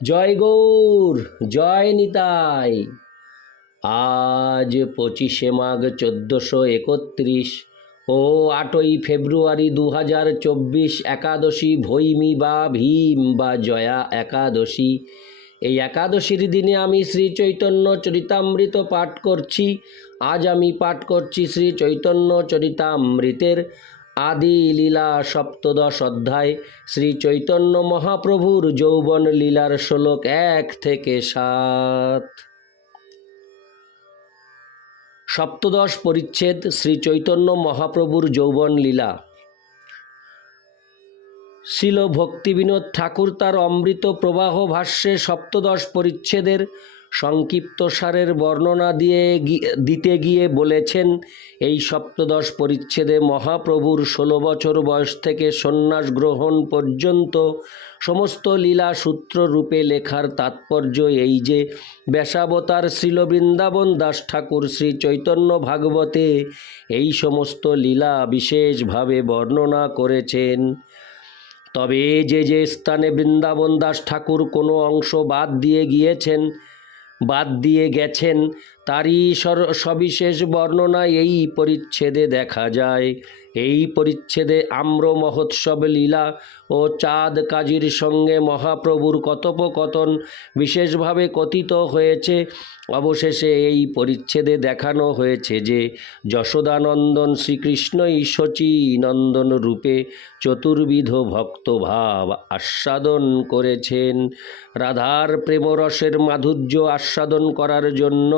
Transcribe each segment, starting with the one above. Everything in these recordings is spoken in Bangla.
জয় গৌর, জয় নিতাই। আজ পঁচিশে মাঘ চোদ্দোশো একত্রিশ ও আটই ফেব্রুয়ারি দু হাজার চব্বিশ একাদশী ভৈমী বা ভীম বা জয়া একাদশী। এই একাদশীর দিনে আমি শ্রী চৈতন্য চরিতামৃত পাঠ করছি। আজ আমি পাঠ করছি শ্রী চৈতন্য চরিতামৃতের আদি লীলা সপ্তদশ অধ্যায়, শ্রী চৈতন্য মহাপ্রভুর যৌবন লীলার শ্লোক এক থেকে সাত। সপ্তদশ পরিচ্ছেদ, শ্রী চৈতন্য মহাপ্রভুর যৌবন লীলা। শিল ভক্তিবিনোদ ঠাকুর তার অমৃত প্রবাহ ভাষ্যে সপ্তদশ পরিচ্ছেদের সংক্ষিপ্ত সারের বর্ণনা দিয়ে দিতে গিয়ে বলেছেন, এই সপ্তদশ পরিচ্ছেদে মহাপ্রভুর ষোলো বছর বয়স থেকে সন্ন্যাস গ্রহণ পর্যন্ত সমস্ত লীলা সূত্র রূপে লেখার তাৎপর্য এই যে, ব্যাসাবতার শ্রীল বৃন্দাবন দাস ঠাকুর শ্রী চৈতন্য ভাগবতে এই সমস্ত লীলা বিশেষভাবে বর্ণনা করেছেন। তবে যে যে স্থানে বৃন্দাবন দাস ঠাকুর কোনো অংশ বাদ দিয়ে গিয়েছেন বাদ দিয়ে গেছেন তারই সবিশেষ বর্ণনা এই পরিচ্ছেদে দেখা যায়। এই পরিচ্ছেদে আম্র মহোৎসব লীলা ও চাঁদ কাজীর সঙ্গে মহাপ্রভুর কথোপকথন বিশেষভাবে কথিত হয়েছে। অবশেষে এই পরিচ্ছেদে দেখানো হয়েছে যে, যশোদানন্দন শ্রীকৃষ্ণই শচী নন্দন রূপে চতুর্বিধ ভক্তভাব আস্বাদন করেছেন। রাধার প্রেমরসের মাধুর্য আস্বাদন করার জন্য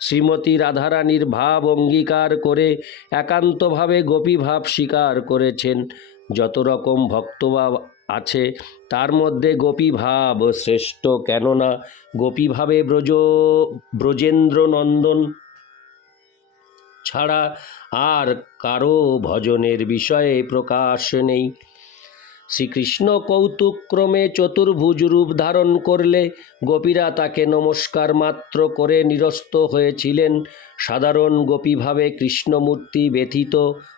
শ্রীমতী রাধারানীর ভাব অঙ্গীকার করে একান্তভাবে গোপীভাব স্বীকার করেছেন। যত রকম ভক্তভাব আছে, তার মধ্যে গোপীভাব শ্রেষ্ঠ। কেননা, গোপীভাবে ব্রজ ব্রজেন্দ্র নন্দন ছাড়া আর কারও ভজনের বিষয়ে প্রকাশ নেই। শ্রীকৃষ্ণ কৌতুকক্রমে চতুর্ভুজ রূপ ধারণ করলে গোপীরা তাকে নমস্কার মাত্র করে নিরস্ত হয়েছিলেন। সাধারণ গোপীভাবে কৃষ্ণমূর্তি ব্যথিত,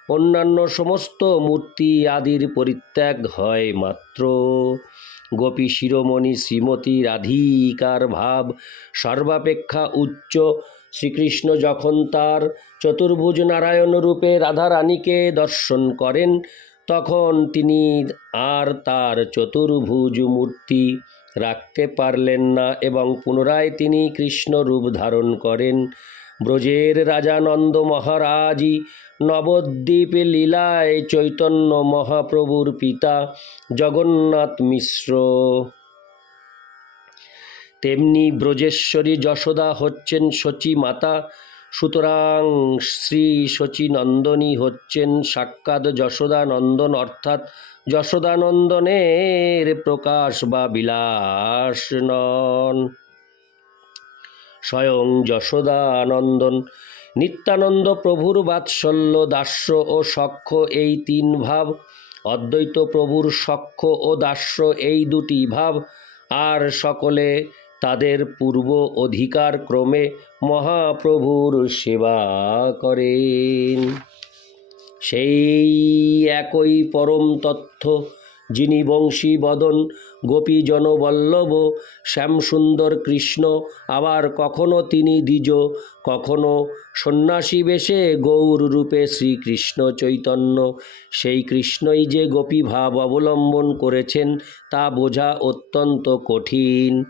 অন্যান্য সমস্ত মূর্তি আদির পরিত্যাগ হয় মাত্র। গোপী শিরোমণি শ্রীমতী রাধিকার ভাব, সর্বাপেক্ষা উচ্চ। শ্রীকৃষ্ণ যখন তার চতুর্ভুজ নারায়ণ রূপে রাধারানীকে দর্শন করেন তখন তিনি আর তার চতুর্ভুজ মূর্তি রাখতে পারলেন না এবং পুনরায় তিনি কৃষ্ণ রূপ ধারণ করেন। ব্রজের রাজা নন্দ মহারাজই নবদ্বীপ লীলায় চৈতন্য মহাপ্রভুর পিতা জগন্নাথ মিশ্র। তেমনি ব্রজেশ্বরী যশোদা হচ্ছেন শচী মাতা সুতরাং শ্রী শচী নন্দনী হচ্ছেন সাক্ষাৎ যশোদানন্দন, অর্থাৎ যশোদানন্দনের প্রকাশ বা বিলাস নন স্বয়ং যশোদানন্দন, নিত্যানন্দ প্রভুর বাৎসল্য, দাস্য ও সখ্য এই তিন ভাব, অদ্বৈত প্রভুর সখ্য ও দাস্য এই দুটি ভাব, আর সকলে তাদের পূর্ব অধিকার ক্রমে মহাপ্রভুর সেবা করেন। সেই একই পরম তথ্য যিনি বংশী বদন, গোপী জনবল্লভ, শ্যামসুন্দর কৃষ্ণ, আবার কখনো তিনি দ্বিজ, কখনো সন্ন্যাসী বেশে গৌর রূপে শ্রীকৃষ্ণ চৈতন্য। সেই কৃষ্ণই যে গোপী ভাব অবলম্বন করেছেন তা বোঝা অত্যন্ত কঠিন।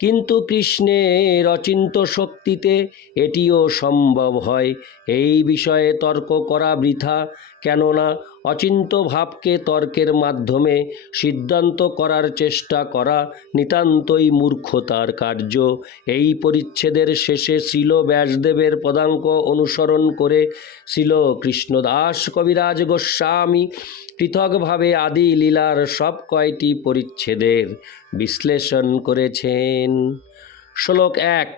কিন্তু কৃষ্ণের অচিন্ত শক্তিতে এটিও সম্ভব হয়। এই বিষয়ে তর্ক করা বৃথা। কেননা অচিন্ত ভাবকে তর্কের মাধ্যমে সিদ্ধান্ত করার চেষ্টা করা নিতান্তই মূর্খতার কার্য। এই পরিচ্ছেদের শেষে শিল ব্যাসদেবের পদাঙ্ক অনুসরণ করে শিল কৃষ্ণদাস কবিরাজ গোস্বামী পৃথকভাবে আদি লীলার সব কয়টি পরিচ্ছেদের বিশ্লেষণ করেছেন। শ্লোক এক,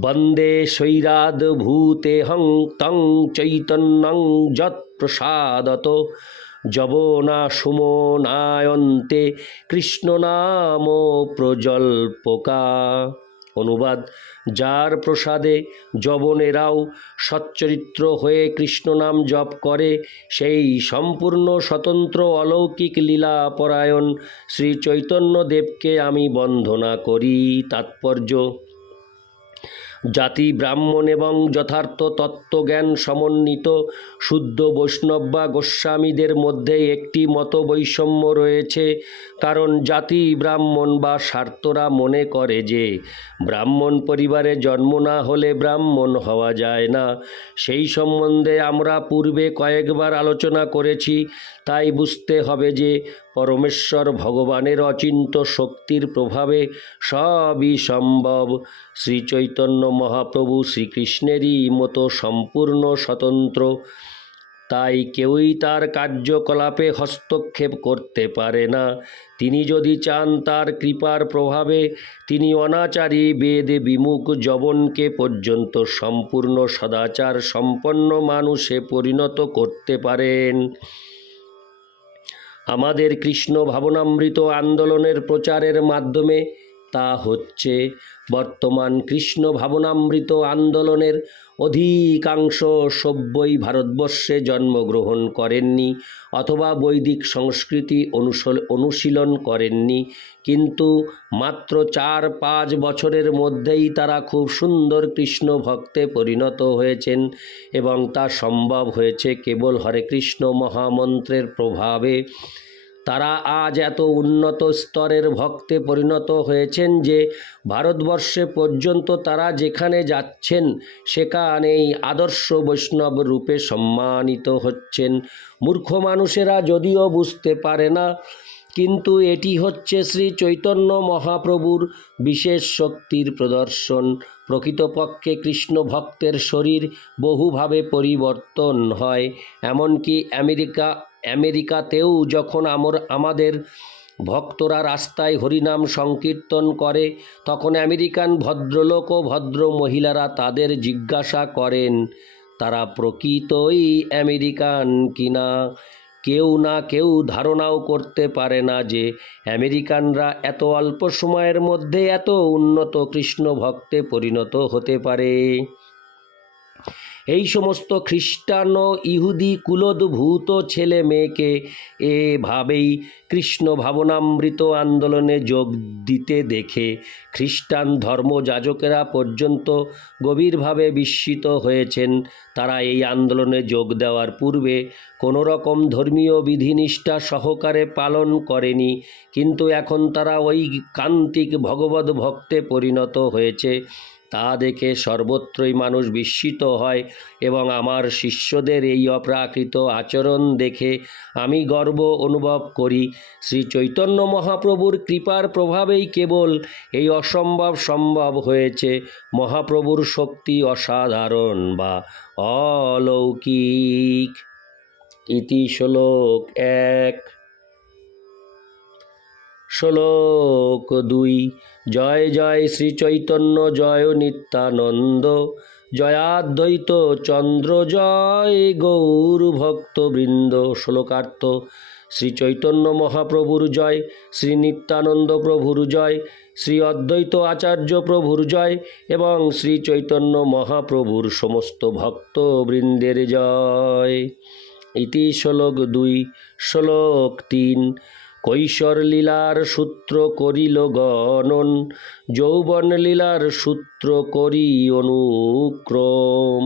বন্দে শৈরাদ ভূতে হং তং চৈতন্যং যৎ প্রসাদত। যবনা সুমনায়ন্তে কৃষ্ণ নাম প্রজল্পকা। অনুবাদ, যার প্রসাদে যবনেরাও সচ্চরিত্র হয়ে কৃষ্ণনাম জপ করে, সেই সম্পূর্ণ স্বতন্ত্র অলৌকিক লীলা পরায়ণ শ্রী চৈতন্যদেবকে আমি বন্দনা করি। তাৎপর্য জাতি ব্রাহ্মণ এবং যথার্থ তত্ত্বজ্ঞান সমন্বিত শুদ্ধ বৈষ্ণব বা গোস্বামীদের মধ্যে একটি মত বৈষম্য রয়েছে, কারণ জাতি ব্রাহ্মণ বা স্বার্থরা মনে করে যে ব্রাহ্মণ পরিবারে জন্ম না হলে ব্রাহ্মণ হওয়া যায় না। সেই সম্বন্ধে আমরা পূর্বে কয়েকবার আলোচনা করেছি, তাই বুঝতে হবে যে পরমেশ্বর ভগবানের অচিন্ত শক্তির প্রভাবে সবই সম্ভব। শ্রী চৈতন্য মহাপ্রভু শ্রীকৃষ্ণেরই মতো সম্পূর্ণ স্বতন্ত্র। তাই কেউই তার কার্যকলাপে হস্তক্ষেপ করতে পারে না। তিনি যদি চান তার কৃপার প্রভাবে, তিনি অনাচারী, বেদ, বিমুখ জবনকে পর্যন্ত সম্পূর্ণ সদাচার সম্পন্ন মানুষে পরিণত করতে পারেন। আমাদের কৃষ্ণ ভাবনামৃত আন্দোলনের প্রচারের মাধ্যমে তা হচ্ছে বর্তমান কৃষ্ণ ভাবনামৃত আন্দোলনের অধিকাংশ সভ্যই ভারতবর্ষে জন্মগ্রহণ করেননি অথবা বৈদিক সংস্কৃতি অনুশীলন করেননি। কিন্তু মাত্র চার পাঁচ বছরের মধ্যেই তারা খুব সুন্দর কৃষ্ণ ভক্তে পরিণত হয়েছেন এবং তা সম্ভব হয়েছে কেবল হরে কৃষ্ণ মহামন্ত্রের প্রভাবে। তারা আজ এত উন্নত স্তরের ভক্তে পরিণত হয়েছেন যে ভারতবর্ষে পর্যন্ত তারা যেখানে যাচ্ছেন, সেখানেই আদর্শ বৈষ্ণব রূপে সম্মানিত হচ্ছেন। মূর্খ মানুষেরা যদিও বুঝতে পারে না, কিন্তু এটি হচ্ছে শ্রী চৈতন্য মহাপ্রভুর বিশেষ শক্তির প্রদর্শন। প্রকৃতপক্ষে কৃষ্ণ ভক্তের শরীর বহুভাবে পরিবর্তন হয়, এমনকি আমেরিকা আমেরিকাতেও যখন আমর, আমাদের ভক্তরা রাস্তায় হরিনাম সংকীর্তন করে, তখন আমেরিকান ভদ্রলোক ও ভদ্র মহিলারা তাদের জিজ্ঞাসা করেন, তারা প্রকৃতই আমেরিকান কিনা কেউ না কেউ ধারণাও করতে পারে না যে আমেরিকানরা এত অল্প সময়ের মধ্যে এত উন্নত কৃষ্ণ ভক্তে পরিণত হতে পারে। এই সমস্ত খ্রিস্টান ইহুদি কুলদ্ভূত ছেলে মেয়েকে এভাবেই কৃষ্ণ ভাবনামৃত আন্দোলনে যোগ দিতে দেখে খ্রিস্টান ধর্মযাজকেরা পর্যন্ত গভীরভাবে বিস্মিত হয়েছেন। তারা এই আন্দোলনে যোগ দেওয়ার পূর্বে কোনো রকম ধর্মীয় বিধিনিষ্ঠা সহকারে পালন করেনি, কিন্তু এখন তারা ওই কান্তিক ভগবত ভক্তে পরিণত হয়েছে। তা দেখে সর্বত্রই মানুষ বিস্মিত হয় এবং আমার শিষ্যদের এই অপ্রাকৃত আচরণ দেখে আমি গর্ব অনুভব করি। শ্রী চৈতন্য মহাপ্রভুর কৃপার প্রভাবেই কেবল এই অসম্ভব সম্ভব হয়েছে। মহাপ্রভুর শক্তি অসাধারণ বা অলৌকিক। ইতি শ্লোক এক। শ্লোক দুই। জয় জয় শ্রী চৈতন্য, জয় নিত্যানন্দ। জয়াদ্বৈত চন্দ্র, জয় গৌর ভক্তবৃন্দ। শ্লোকার্থ, শ্রী চৈতন্য মহাপ্রভুর জয়, শ্রী নিত্যানন্দ প্রভুর জয়, শ্রী অদ্বৈত আচার্য প্রভুর জয় এবং শ্রী চৈতন্য মহাপ্রভুর সমস্ত ভক্তবৃন্দের জয়। ইতি শ্লোক দুই, শ্লোক তিন। কৈশোর লীলার সূত্র করিল গণন, যৌবন লীলার সূত্র করি অনুক্রম।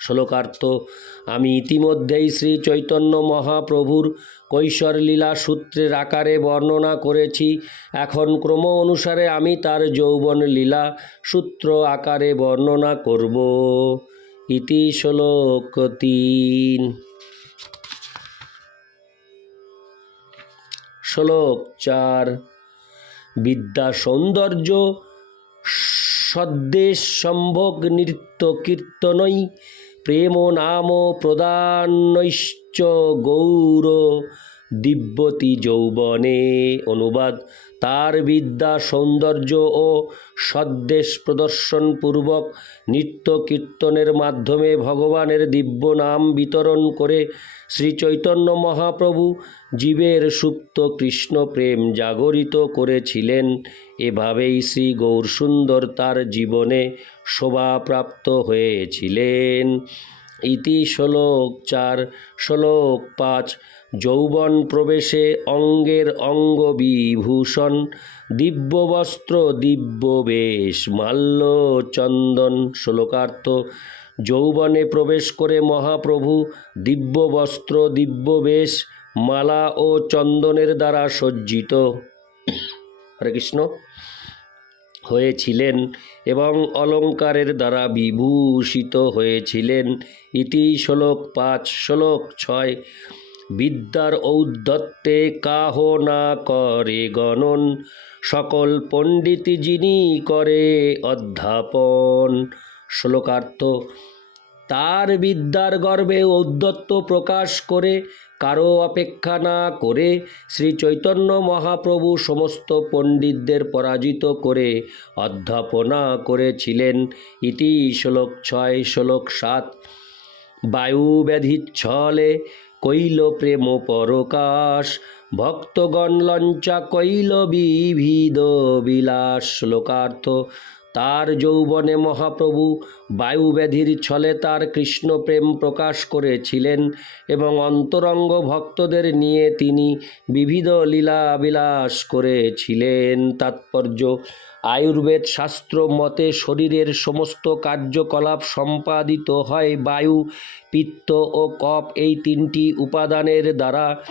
শ্লোকার্থ, আমি ইতিমধ্যেই শ্রী চৈতন্য মহাপ্রভুর কৈশোর লীলা সূত্রের আকারে বর্ণনা করেছি। এখন ক্রম অনুসারে আমি তার যৌবন লীলা সূত্র আকারে বর্ণনা করব। ইতি শ্লোক তিন। শ্লোক চার, বিদ্যা সৌন্দর্য সদ্দেশ সম্ভোগ নৃত্য কীর্তনই প্রেম নাম প্রদানৈশ্চ গৌর দিব্যতি যৌবনে অনুবাদ। তার বিদ্যা, সৌন্দর্য ও সদ্দেশ প্রদর্শন পূর্বক নিত্য কীর্তনের মাধ্যমে ভগবানের দিব্য নাম বিতরণ করে শ্রী চৈতন্য মহাপ্রভু জীবের সুপ্ত কৃষ্ণ প্রেম জাগরিত করেছিলেন। এভাবেই শ্রী গৌরসুন্দর তার জীবনে শোভাপ্রাপ্ত হয়েছিলেন। ইতি শ্লোক চার, শ্লোক পাঁচ যৌবন প্রবেশে অঙ্গের অঙ্গ বিভূষণ দিব্য বস্ত্র দিব্য বেশ মাল্য, চন্দন, শ্লোকার্থ। যৌবনে প্রবেশ করে মহাপ্রভু দিব্য বস্ত্র দিব্য বেশ মালা ও চন্দনের দ্বারা সজ্জিত। হরে কৃষ্ণ। হয়েছিলেন এবং অলঙ্কারের দ্বারা বিভূষিত হয়েছিলেন। ইতি শ্লোক পাঁচ, শ্লোক ছয়। বিদ্যার ঔদ্ধত্যে কাহ না করে গণন। সকল পণ্ডিত যিনি করে অধ্যাপন। শ্লোকার্থ, তার বিদ্যার গর্ভে ঔদ্ধত্য প্রকাশ করে, কারও অপেক্ষা না করে শ্রী চৈতন্য মহাপ্রভু সমস্ত পণ্ডিতদের পরাজিত করে অধ্যাপনা করেছিলেন। ইতি শ্লোক ছয়, শ্লোক সাত বায়ু ব্যাধিচ্ছলে কৈল প্রেম পরকাশ, ভক্তগণ লঞ্চা কৈল বিবিধ বিলাস। শ্লোকার্থ, তার যৌবনে মহাপ্রভু বায়ুব্যাধির ছলে তার কৃষ্ণ প্রেম প্রকাশ করেছিলেন এবং অন্তরঙ্গ ভক্তদের নিয়ে তিনি বিবিধ লীলা বিলাস করেছিলেন। তাৎপর্য আয়ুর্বেদ শাস্ত্র মতে শরীরের সমস্ত কার্যকলাপ সম্পাদিত হয় বায়ু, পিত্ত ও কপ এই তিনটি উপাদানের দ্বারা।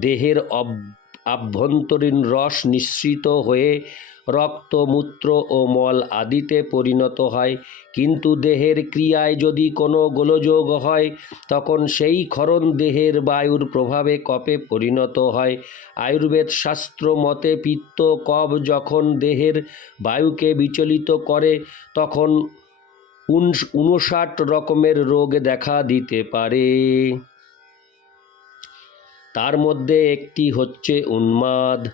দেহের অব- আভ্যন্তরীণ রস নিঃসৃত হয়ে রক্ত, মূত্র ও মল আদিতে পরিণত হয়। কিন্তু দেহের ক্রিয়ায় যদি কোনো গোলযোগ হয়, তখন সেই ক্ষরণ দেহের বায়ুর প্রভাবে কপে পরিণত হয়। আয়ুর্বেদ শাস্ত্র মতে পিত্ত কব যখন দেহের বায়ুকে বিচলিত করে, তখন উনষাট রকমের রোগ দেখা দিতে পারে। তার মধ্যে একটি হচ্ছে উন্মাদ।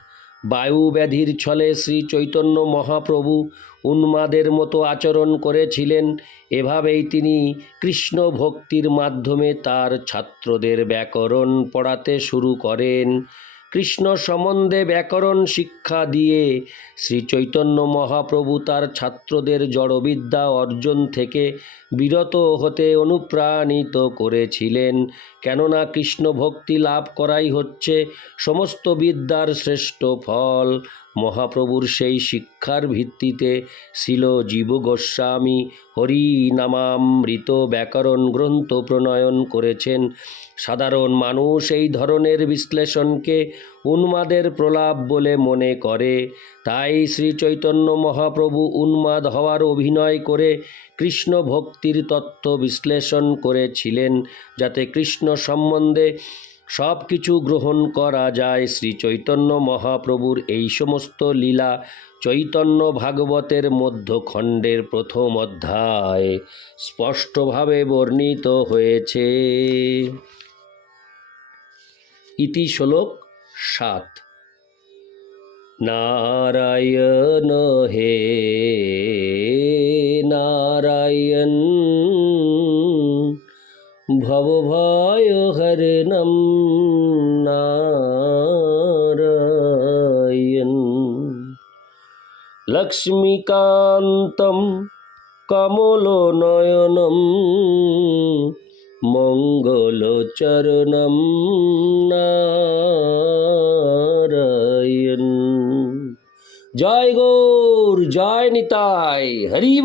বায়ু ব্যাধির ছলে শ্রী চৈতন্য মহাপ্রভু উন্মাদের মতো আচরণ করেছিলেন, এভাবেই তিনি কৃষ্ণ ভক্তির মাধ্যমে তার ছাত্রদের ব্যাকরণ পড়াতে শুরু করেন। কৃষ্ণ সম্বন্ধে ব্যাকরণ শিক্ষা দিয়ে শ্রী চৈতন্য মহাপ্রভু তার ছাত্রদের জড়বিদ্যা অর্জন থেকে বিরত হতে অনুপ্রাণিত করেছিলেন। কেননা কৃষ্ণ ভক্তি লাভ করাই হচ্ছে সমস্ত বিদ্যার শ্রেষ্ঠ ফল। মহাপ্রভুর সেই শিক্ষার ভিত্তিতে ছিল জীব গোস্বামী হরি নামামৃত ব্যাকরণ গ্রন্থ প্রণয়ন করেছেন। সাধারণ মানুষ এই ধরনের বিশ্লেষণকে উন্মাদের প্রলাপ বলে মনে করে। তাই শ্রী চৈতন্য মহাপ্রভু উন্মাদ হওয়ার অভিনয় করে কৃষ্ণ ভক্তির তত্ত্ব বিশ্লেষণ করেছিলেন, যাতে কৃষ্ণ সম্বন্ধে সব কিছু গ্রহণ করা যায় শ্রী চৈতন্য মহাপ্রভুর এই সমস্ত লীলা চৈতন্য ভাগবতের মধ্যখণ্ডের প্রথম অধ্যায় স্পষ্টভাবে বর্ণিত হয়েছে। ইতি শ্লোক সাত। নারায়ণ হে নারায়ণ ভবভয় হরণম লক্ষ্মীকান্তম কমলনয়নম মঙ্গলচরণম নারায়ণ জয় গৌর জয় নিতাই হরি